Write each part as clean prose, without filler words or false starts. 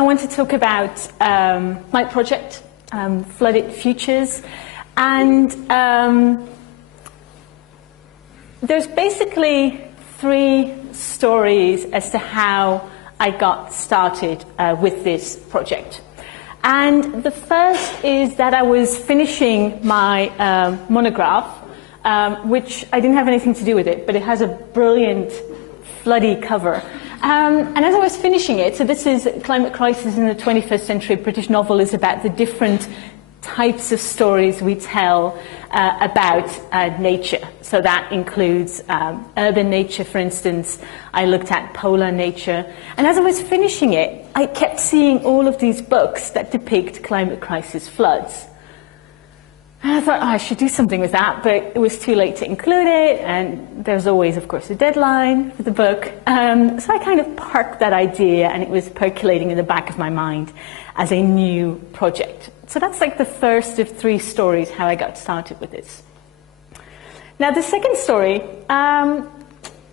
I want to talk about my project, Flooded Futures, and there's basically three stories as to how I got started with this project. And the first is that I was finishing my monograph, which I didn't have anything to do with it, but it has a brilliant floody cover. And as I was finishing it, so this is Climate Crisis in the 21st Century, British novel, is about the different types of stories we tell about nature. So that includes urban nature, for instance. I looked at polar nature. And as I was finishing it, I kept seeing all of these books that depict climate crisis floods. And I thought, oh, I should do something with that, but it was too late to include it, and there's always, of course, a deadline for the book. So I kind of parked that idea, and it was percolating in the back of my mind as a new project. So that's like the first of three stories how I got started with this. Now, the second story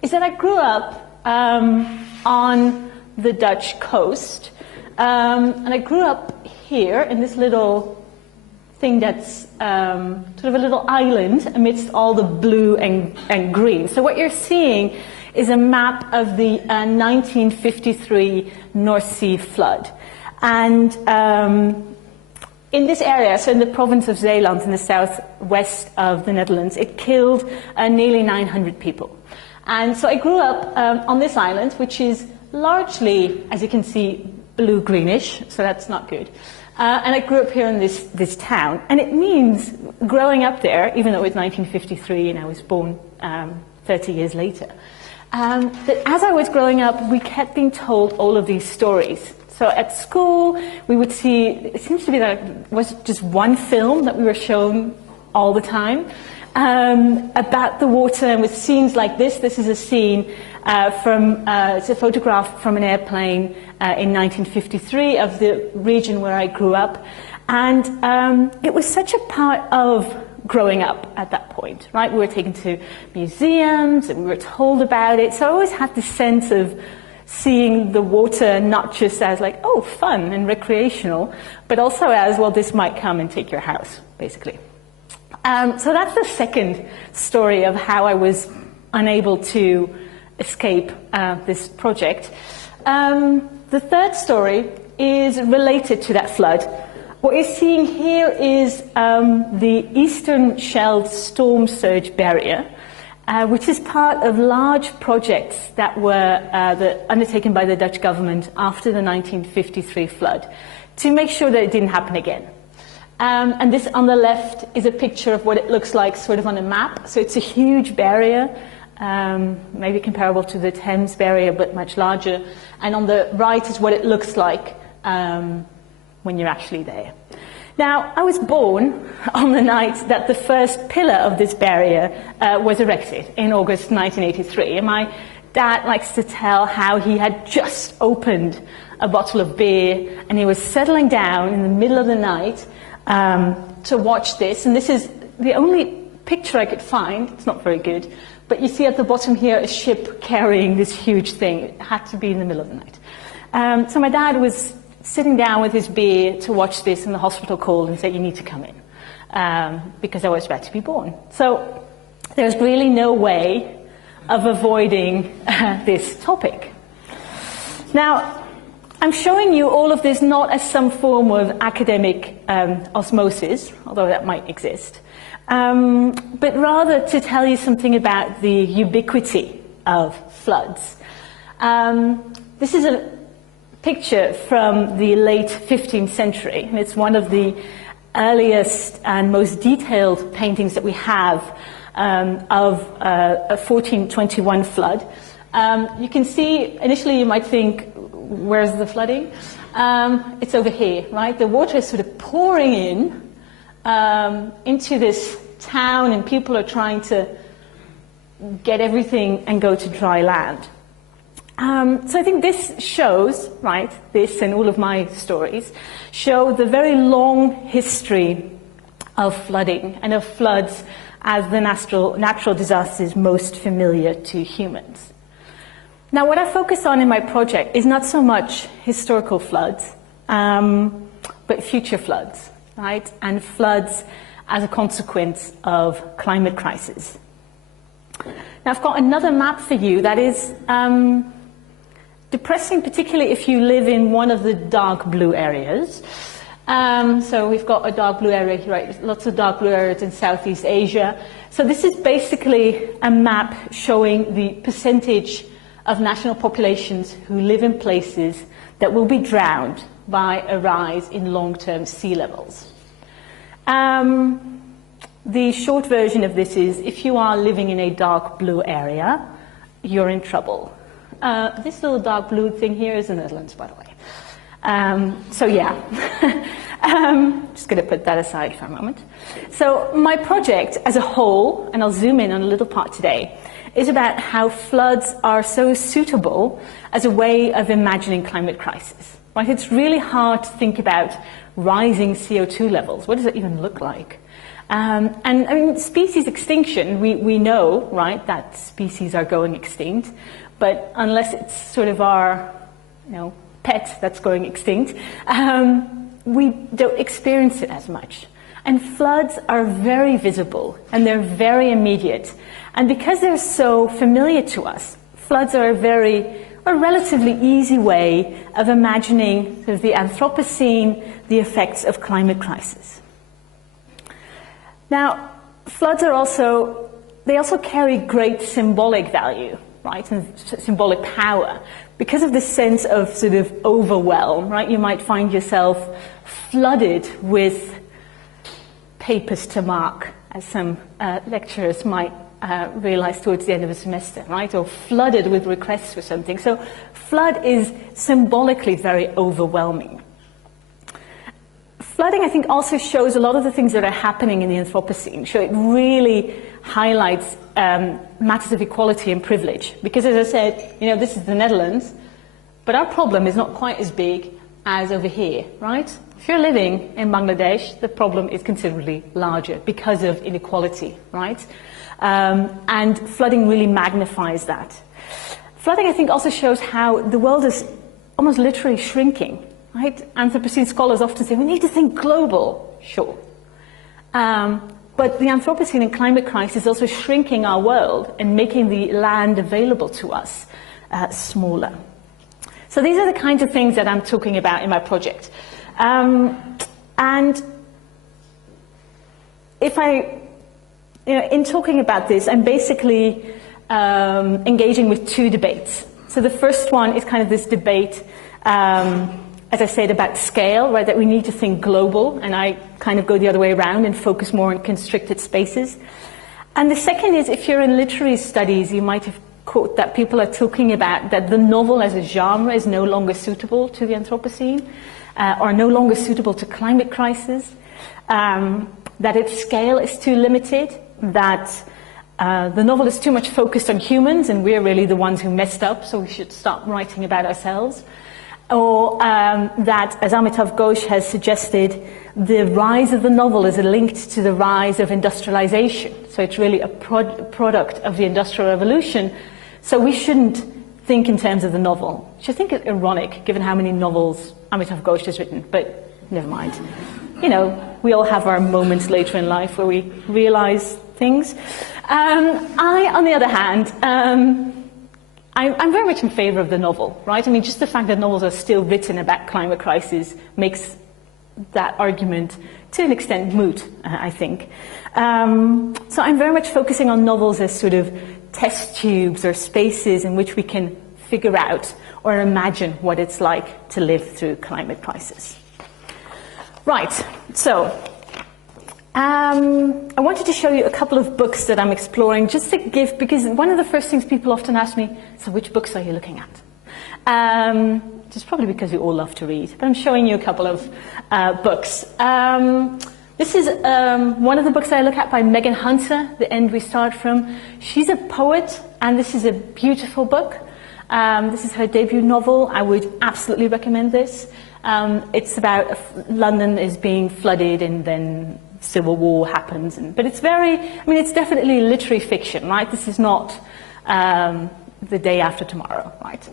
is that I grew up on the Dutch coast, and I grew up here in this little thing that's sort of a little island amidst all the blue and green. So what you're seeing is a map of the 1953 North Sea flood. And in this area, so in the province of Zeeland in the southwest of the Netherlands, it killed nearly 900 people. And so I grew up on this island, which is largely, as you can see, blue-greenish, so that's not good. And I grew up here in this town, and it means growing up there, even though it was 1953 and I was born 30 years later, that as I was growing up, we kept being told all of these stories. So at school, we would see, it seems to be that it was just one film that we were shown all the time about the water, and with scenes like this. This is a scene it's a photograph from an airplane in 1953 of the region where I grew up. And it was such a part of growing up at that point, right? We were taken to museums and we were told about it. So I always had this sense of seeing the water not just as like, oh, fun and recreational, but also as, well, this might come and take your house, basically. So that's the second story of how I was unable to escape this project. The third story is related to that flood. What you're seeing here is the Eastern Scheldt Storm Surge Barrier, which is part of large projects that were undertaken by the Dutch government after the 1953 flood to make sure that it didn't happen again. And this on the left is a picture of what it looks like sort of on a map. So it's a huge barrier, maybe comparable to the Thames barrier, but much larger. And on the right is what it looks like when you're actually there. Now, I was born on the night that the first pillar of this barrier was erected in August 1983. And my dad likes to tell how he had just opened a bottle of beer and he was settling down in the middle of the night to watch this. And this is the only picture I could find. It's not very good. But you see at the bottom here a ship carrying this huge thing. It had to be in the middle of the night. So my dad was sitting down with his beer to watch this, and the hospital called and said, you need to come in, because I was about to be born. So there's really no way of avoiding this topic. Now, I'm showing you all of this not as some form of academic osmosis, although that might exist, but rather to tell you something about the ubiquity of floods. This is a picture from the late 15th century, and it's one of the earliest and most detailed paintings that we have of a 1421 flood. You can see, initially you might think, where's the flooding? It's over here, right? The water is sort of pouring in into this town, and people are trying to get everything and go to dry land. So I think this shows, right, this and all of my stories, show the very long history of flooding and of floods as the natural disasters most familiar to humans. Now, what I focus on in my project is not so much historical floods, but future floods, right? And floods as a consequence of climate crisis. Now, I've got another map for you that is depressing, particularly if you live in one of the dark blue areas. So we've got a dark blue area here, right? Lots of dark blue areas in Southeast Asia. So this is basically a map showing the percentage of national populations who live in places that will be drowned by a rise in long-term sea levels. The short version of this is, if you are living in a dark blue area, you're in trouble. This little dark blue thing here is the Netherlands, by the way. So yeah, just going to put that aside for a moment. So my project as a whole, and I'll zoom in on a little part today, is about how floods are so suitable as a way of imagining climate crisis. Right? It's really hard to think about rising CO2 levels. What does it even look like? And I mean, species extinction, we know, right, that species are going extinct, but unless it's sort of our, pet that's going extinct, we don't experience it as much. And floods are very visible and they're very immediate. And because they're so familiar to us, floods are a relatively easy way of imagining sort of the Anthropocene, the effects of climate crisis. Now, floods are also carry great symbolic value, right, and symbolic power. Because of this sense of sort of overwhelm, right, you might find yourself flooded with papers to mark, as some lecturers might realize towards the end of a semester, right, or flooded with requests for something. So flood is symbolically very overwhelming. Flooding, I think, also shows a lot of the things that are happening in the Anthropocene. So it really highlights matters of equality and privilege. Because, as I said, this is the Netherlands, but our problem is not quite as big as over here, right? If you're living in Bangladesh, the problem is considerably larger because of inequality, right? And flooding really magnifies that. Flooding, I think, also shows how the world is almost literally shrinking. Right? Anthropocene scholars often say, we need to think global. Sure. But the Anthropocene and climate crisis is also shrinking our world and making the land available to us smaller. So these are the kinds of things that I'm talking about in my project. And if in talking about this, I'm basically engaging with two debates. So the first one is kind of this debate, as I said, about scale, right, that we need to think global, and I kind of go the other way around and focus more on constricted spaces. And the second is, if you're in literary studies, you might have caught that people are talking about that the novel as a genre is no longer suitable to the Anthropocene, or no longer suitable to climate crisis, that its scale is too limited, that the novel is too much focused on humans, and we're really the ones who messed up, so we should stop writing about ourselves. Or that, as Amitav Ghosh has suggested, the rise of the novel is linked to the rise of industrialization. So it's really a product of the Industrial Revolution. So we shouldn't think in terms of the novel, which I think is ironic, given how many novels Amitav Ghosh has written, but never mind. We all have our moments later in life where we realize things. I, on the other hand, I'm very much in favour of the novel, right? I mean, just the fact that novels are still written about climate crisis makes that argument, to an extent, moot, I think. So I'm very much focusing on novels as sort of test tubes or spaces in which we can figure out or imagine what it's like to live through climate crisis. Right, so I wanted to show you a couple of books that I'm exploring, just to give, because one of the first things people often ask me, so which books are you looking at? Just probably because we all love to read, but I'm showing you a couple of books. This is one of the books I look at by Megan Hunter, The End We Start From. She's a poet, and this is a beautiful book. This is her debut novel. I would absolutely recommend this. It's about London is being flooded, and then Civil War happens, but it's it's definitely literary fiction, right? This is not The Day After Tomorrow, right?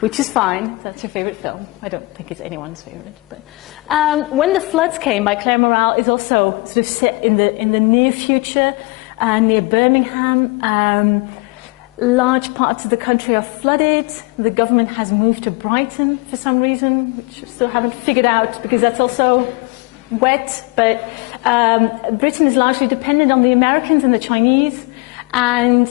which is fine. That's your favorite film. I don't think it's anyone's favorite. But When the Floods Came by Claire Morale is also sort of set in the near future, near Birmingham. Large parts of the country are flooded. The government has moved to Brighton for some reason, which I still haven't figured out because that's also wet. But Britain is largely dependent on the Americans and the Chinese. And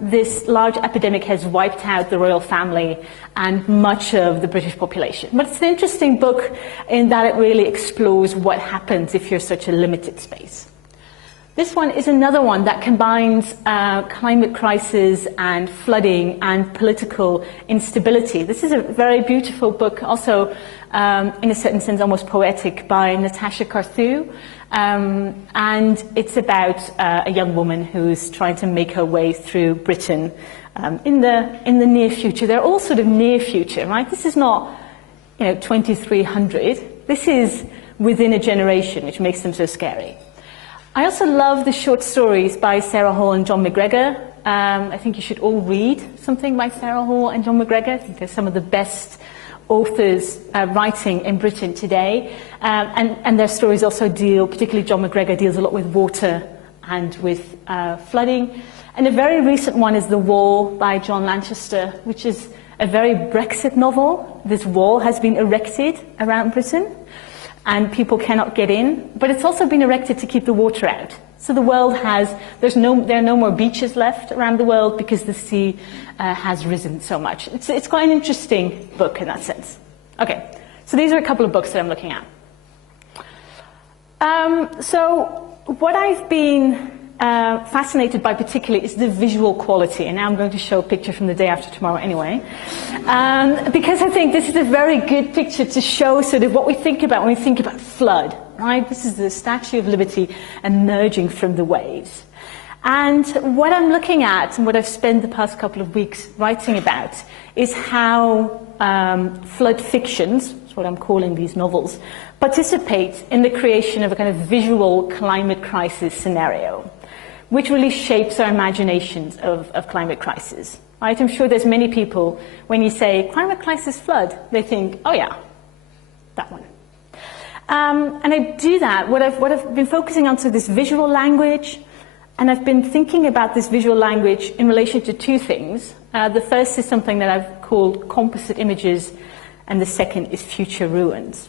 this large epidemic has wiped out the royal family and much of the British population. But it's an interesting book in that it really explores what happens if you're such a limited space. This one is another one that combines climate crisis and flooding and political instability. This is a very beautiful book, also in a certain sense almost poetic, by Natasha Carthu. And it's about a young woman who's trying to make her way through Britain in the near future. They're all sort of near future, right? This is not, 2300. This is within a generation, which makes them so scary. I also love the short stories by Sarah Hall and John Mcgregor. I think you should all read something by Sarah Hall and John Mcgregor. I think they're some of the best authors writing in Britain today. And their stories also deal, particularly John Mcgregor, deals a lot with water and with flooding. And a very recent one is The Wall by John Lanchester, which is a very Brexit novel. This wall has been erected around Britain, and people cannot get in, but it's also been erected to keep the water out. So the world there are no more beaches left around the world because the sea has risen so much. It's quite an interesting book in that sense. Okay, so these are a couple of books that I'm looking at. So what I've been fascinated by particularly is the visual quality, and now I'm going to show a picture from the day after tomorrow anyway, because I think this is a very good picture to show sort of what we think about when we think about flood, right? This is the Statue of Liberty emerging from the waves. And what I'm looking at, and what I've spent the past couple of weeks writing about, is how flood fictions, that's what I'm calling these novels, participate in the creation of a kind of visual climate crisis scenario, which really shapes our imaginations of climate crisis. Right? I'm sure there's many people, when you say climate crisis flood, they think, oh yeah, that one. And I do that. What I've been focusing on is this visual language, and I've been thinking about this visual language in relation to two things. The first is something that I've called composite images, and the second is future ruins.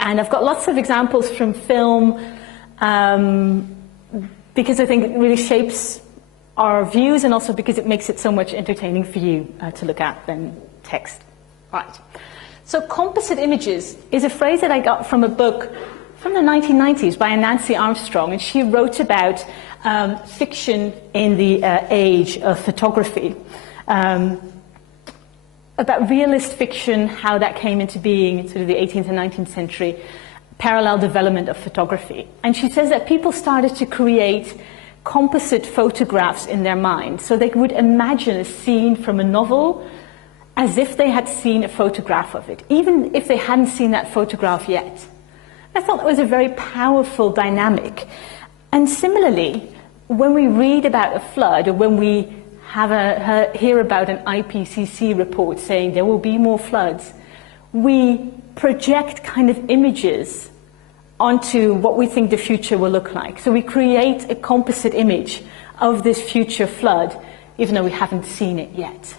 And I've got lots of examples from film, because I think it really shapes our views, and also because it makes it so much entertaining for you to look at than text. Right. So composite images is a phrase that I got from a book from the 1990s by Nancy Armstrong, and she wrote about fiction in the age of photography, about realist fiction, how that came into being in sort of the 18th and 19th century, parallel development of photography. And she says that people started to create composite photographs in their mind. So they would imagine a scene from a novel as if they had seen a photograph of it, even if they hadn't seen that photograph yet. I thought that was a very powerful dynamic. And similarly, when we read about a flood, or when we hear about an IPCC report saying there will be more floods, we project kind of images onto what we think the future will look like. So we create a composite image of this future flood, even though we haven't seen it yet.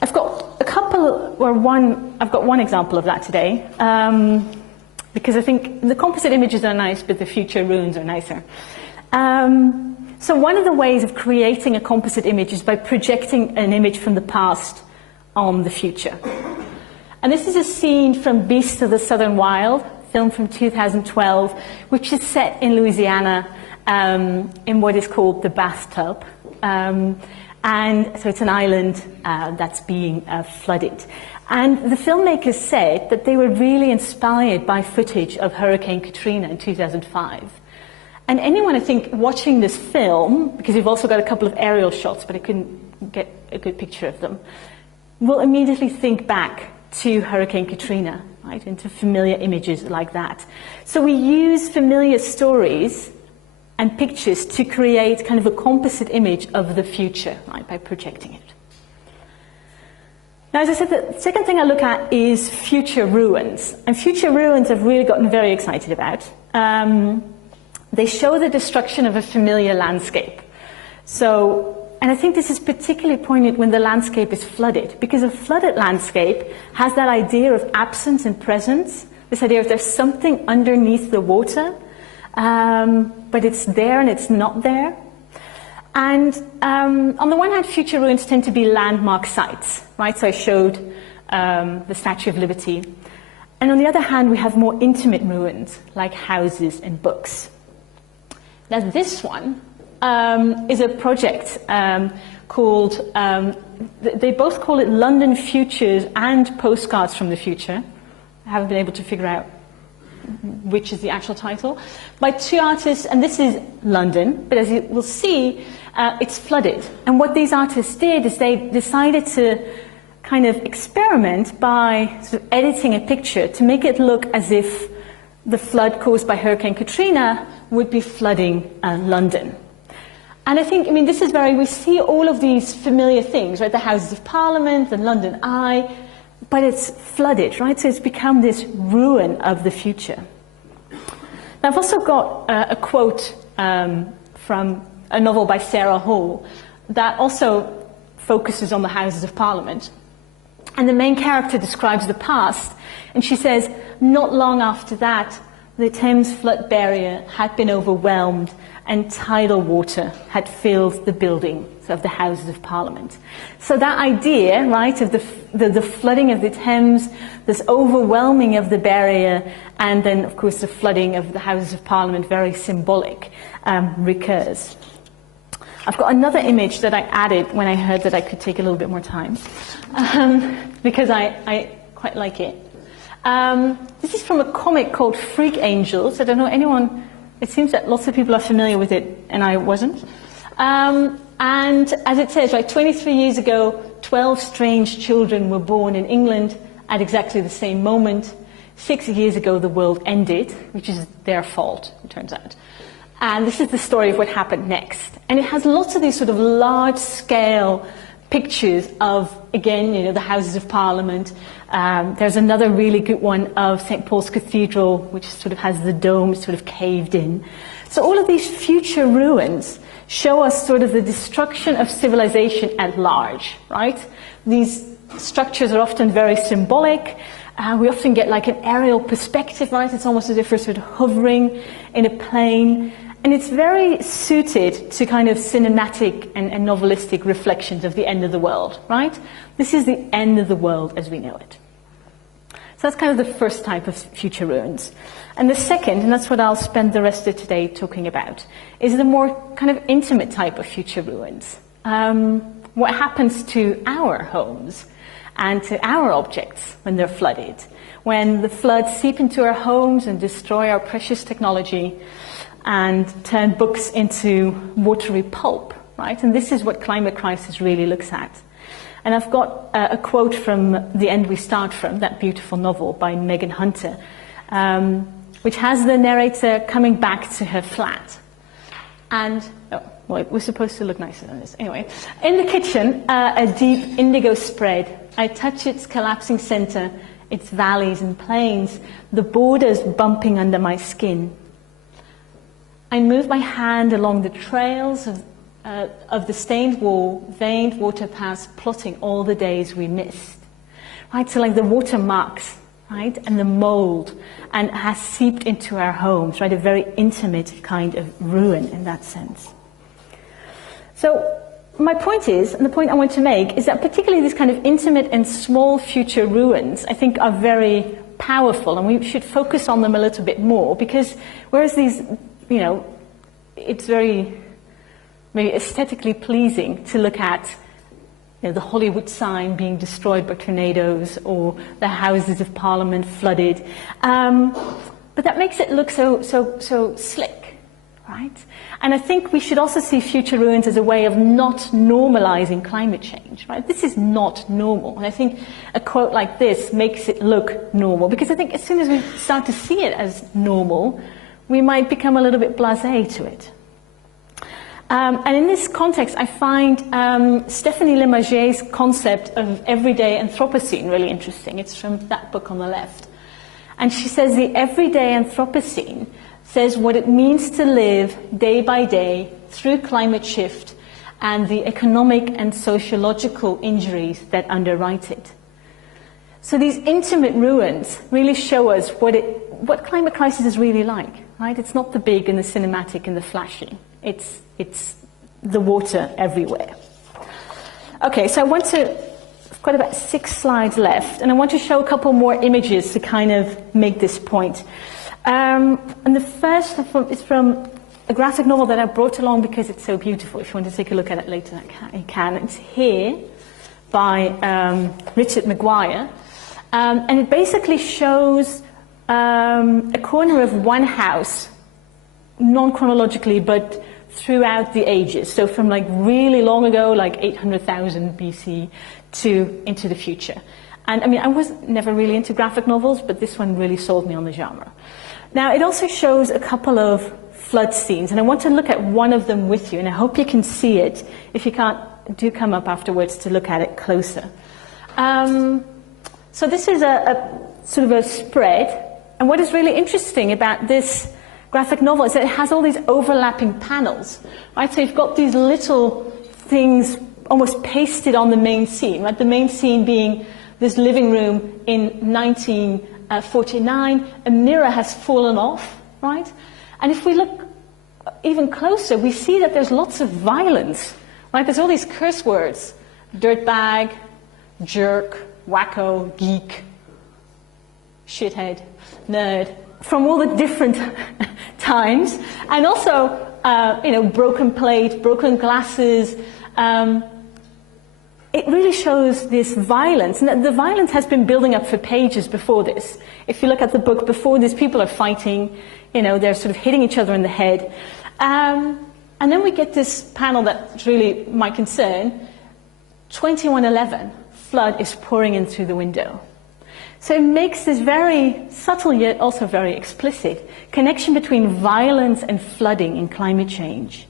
I've got one example of that today, because I think the composite images are nice, but the future ruins are nicer. So one of the ways of creating a composite image is by projecting an image from the past on the future. And this is a scene from Beasts of the Southern Wild, film from 2012, which is set in Louisiana, in what is called the bathtub. And so it's an island that's being flooded. And the filmmakers said that they were really inspired by footage of Hurricane Katrina in 2005. And anyone, I think, watching this film, because you've also got a couple of aerial shots, but I couldn't get a good picture of them, will immediately think back to Hurricane Katrina, right, into familiar images like that. So we use familiar stories and pictures to create kind of a composite image of the future, right, by projecting it. Now, as I said, the second thing I look at is future ruins. And future ruins I've really gotten very excited about. They show the destruction of a familiar landscape. And I think this is particularly poignant when the landscape is flooded, because a flooded landscape has that idea of absence and presence, this idea of there's something underneath the water, but it's there and it's not there. And on the one hand, future ruins tend to be landmark sites, right? So I showed the Statue of Liberty. And on the other hand, we have more intimate ruins, like houses and books. Now, this one is a project called, they both call it London Futures and Postcards from the Future. I haven't been able to figure out which is the actual title, by two artists, and this is London, but as you will see, it's flooded. And what these artists did is they decided to kind of experiment by sort of editing a picture to make it look as if the flood caused by Hurricane Katrina would be flooding London. And I think, this is we see all of these familiar things, right? The Houses of Parliament, the London Eye, but it's flooded, right? So it's become this ruin of the future. Now, I've also got a quote from a novel by Sarah Hall that also focuses on the Houses of Parliament. And the main character describes the past, and she says, not long after that, the Thames flood barrier had been overwhelmed and tidal water had filled the buildings of the Houses of Parliament. So that idea, right, of the flooding of the Thames, this overwhelming of the barrier, and then, of course, the flooding of the Houses of Parliament, very symbolic, recurs. I've got another image that I added when I heard that I could take a little bit more time, because I quite like it. This is from a comic called Freak Angels. I don't know anyone. It seems that lots of people are familiar with it, and I wasn't. And as it says, right, 23 years ago, 12 strange children were born in England at exactly the same moment. 6 years ago, the world ended, which is their fault, it turns out. And this is the story of what happened next. And it has lots of these sort of large-scale pictures of, again, the Houses of Parliament. There's another really good one of St. Paul's Cathedral, which sort of has the dome sort of caved in. So all of these future ruins show us sort of the destruction of civilization at large, right? These structures are often very symbolic. We often get like an aerial perspective, right? It's almost as if we're sort of hovering in a plane. And it's very suited to kind of cinematic and novelistic reflections of the end of the world, right? This is the end of the world as we know it. So that's kind of the first type of future ruins. And the second, and that's what I'll spend the rest of today talking about, is the more kind of intimate type of future ruins. What happens to our homes and to our objects when they're flooded? When the floods seep into our homes and destroy our precious technology and turn books into watery pulp, right? And this is what climate crisis really looks at. And I've got a quote from The End We Start From, that beautiful novel by Megan Hunter, which has the narrator coming back to her flat. And, it was supposed to look nicer than this. Anyway, in the kitchen, a deep indigo spread. I touch its collapsing center, its valleys and plains, the borders bumping under my skin. I move my hand along the trails of the stained wall, veined water paths plotting all the days we missed. Right, so like the water marks, right, and the mold, and has seeped into our homes, right, a very intimate kind of ruin in that sense. So my point is, and the point I want to make, is that particularly these kind of intimate and small future ruins, I think, are very powerful, and we should focus on them a little bit more, because whereas these, it's very maybe aesthetically pleasing to look at the Hollywood sign being destroyed by tornadoes or the Houses of Parliament flooded. But that makes it look so slick, right? And I think we should also see future ruins as a way of not normalizing climate change, right? This is not normal. And I think a quote like this makes it look normal, because I think as soon as we start to see it as normal, we might become a little bit blasé to it. And in this context, I find Stephanie Lemager's concept of everyday Anthropocene really interesting. It's from that book on the left. And she says the everyday Anthropocene says what it means to live day by day through climate shift and the economic and sociological injuries that underwrite it. So these intimate ruins really show us what climate crisis is really like, right? It's not the big and the cinematic and the flashy. It's the water everywhere. Okay, so I've got about 6 slides left, and I want to show a couple more images to kind of make this point. And the first is from a graphic novel that I brought along because it's so beautiful. If you want to take a look at it later, you can. It's Here by Richard Mcgregor. And it basically shows a corner of one house, non-chronologically, but throughout the ages. So from like really long ago, like 800,000 BC, to into the future. And I mean, I was never really into graphic novels, but this one really sold me on the genre. Now, it also shows a couple of flood scenes, and I want to look at one of them with you, and I hope you can see it. If you can't, do come up afterwards to look at it closer. So this is a sort of a spread, and what is really interesting about this graphic novel is that it has all these overlapping panels, right? So you've got these little things almost pasted on the main scene, right? The main scene being this living room in 1949. A mirror has fallen off, right? And if we look even closer, we see that there's lots of violence, right? There's all these curse words: dirtbag, jerk, wacko, geek, shithead, nerd, from all the different times, and also, broken plate, broken glasses. It really shows this violence, and the violence has been building up for pages before this. If you look at the book before this, people are fighting, they're sort of hitting each other in the head. And then we get this panel that's really my concern. 2111, flood is pouring in through the window. So it makes this very subtle yet also very explicit connection between violence and flooding in climate change.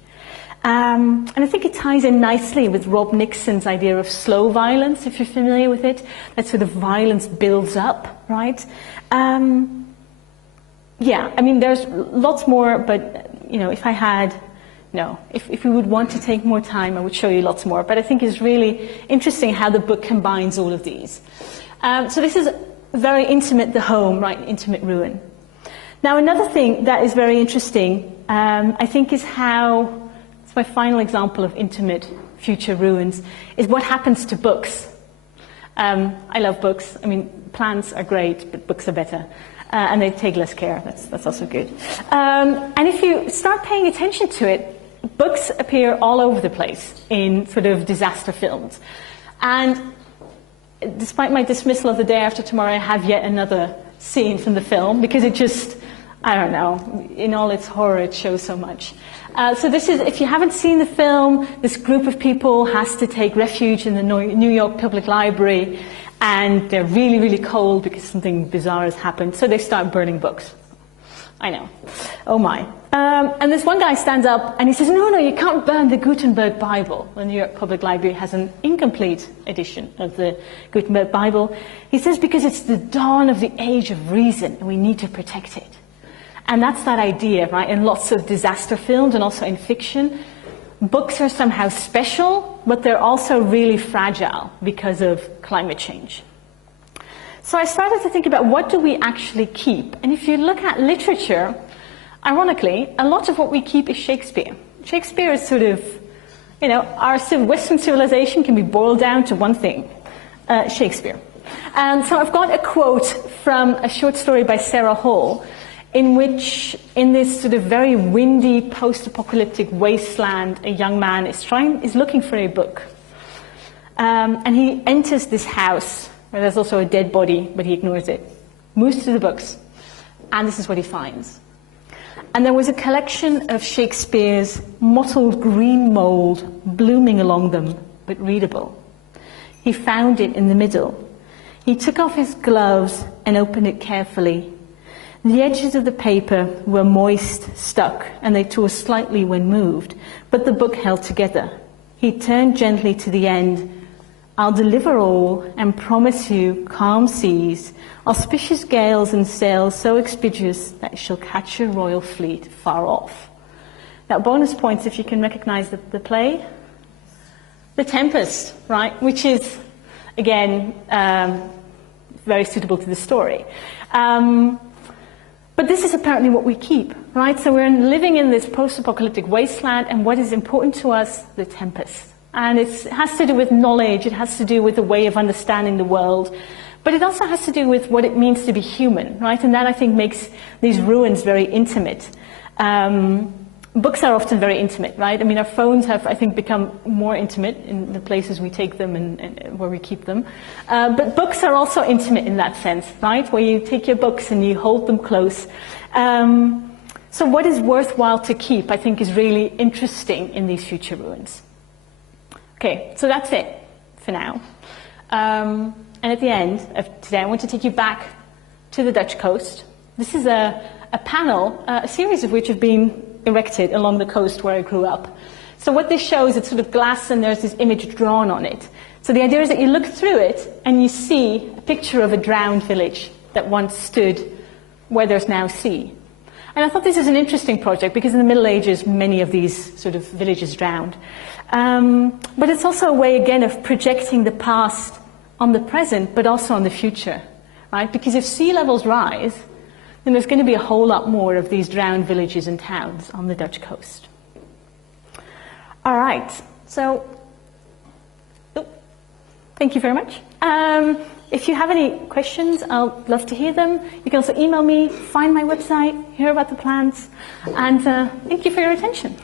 And I think it ties in nicely with Rob Nixon's idea of slow violence, if you're familiar with it. That sort of violence builds up, right? There's lots more, but, if we would want to take more time, I would show you lots more. But I think it's really interesting how the book combines all of these. So this is very intimate, the home, right? Intimate ruin. Now, another thing that is very interesting, I think, is how... my final example of intimate future ruins is what happens to books. I love books. I mean, plants are great, but books are better. And they take less care. That's also good. And if you start paying attention to it, books appear all over the place in sort of disaster films. And despite my dismissal of The Day After Tomorrow, I have yet another scene from the film because it just, I don't know, in all its horror, it shows so much. So this is, if you haven't seen the film, this group of people has to take refuge in the New York Public Library, and they're really, really cold because something bizarre has happened, so they start burning books. I know. Oh my. And this one guy stands up and he says, no, you can't burn the Gutenberg Bible. The New York Public Library has an incomplete edition of the Gutenberg Bible. He says, because it's the dawn of the age of reason and we need to protect it. And that's that idea, right, in lots of disaster films and also in fiction. Books are somehow special, but they're also really fragile because of climate change. So I started to think about what do we actually keep. And if you look at literature, ironically, a lot of what we keep is Shakespeare. Shakespeare is sort of, our Western civilization can be boiled down to one thing, Shakespeare. And so I've got a quote from a short story by Sarah Hall, in which, in this sort of very windy post-apocalyptic wasteland, a young man is looking for a book. And he enters this house, where there's also a dead body, but he ignores it, moves to the books, and this is what he finds. And there was a collection of Shakespeare's mottled green mold blooming along them, but readable. He found it in the middle. He took off his gloves and opened it carefully. The edges of the paper were moist, stuck, and they tore slightly when moved, but the book held together. He turned gently to the end. I'll deliver all and promise you calm seas, auspicious gales and sails so expeditious that it shall catch your royal fleet far off. Now, bonus points if you can recognize the play. The Tempest, right, which is, again, very suitable to the story. But this is apparently what we keep, right? So we're living in this post-apocalyptic wasteland, and what is important to us? The tempest. And it has to do with knowledge, it has to do with a way of understanding the world, but it also has to do with what it means to be human, right? And that, I think, makes these ruins very intimate. Books are often very intimate, right? I mean, our phones have, I think, become more intimate in the places we take them and where we keep them. But books are also intimate in that sense, right? Where you take your books and you hold them close. So what is worthwhile to keep, I think, is really interesting in these future ruins. Okay, so that's it for now. And at the end of today, I want to take you back to the Dutch coast. This is a panel, a series of which have been erected along the coast where I grew up. So what this shows, it's sort of glass and there's this image drawn on it. So the idea is that you look through it and you see a picture of a drowned village that once stood where there's now sea. And I thought this is an interesting project because in the Middle Ages, many of these sort of villages drowned. But it's also a way, again, of projecting the past on the present, but also on the future, right? Because if sea levels rise, then there's going to be a whole lot more of these drowned villages and towns on the Dutch coast. All right, so thank you very much. If you have any questions, I'll love to hear them. You can also email me, find my website, hear about the plans, and thank you for your attention.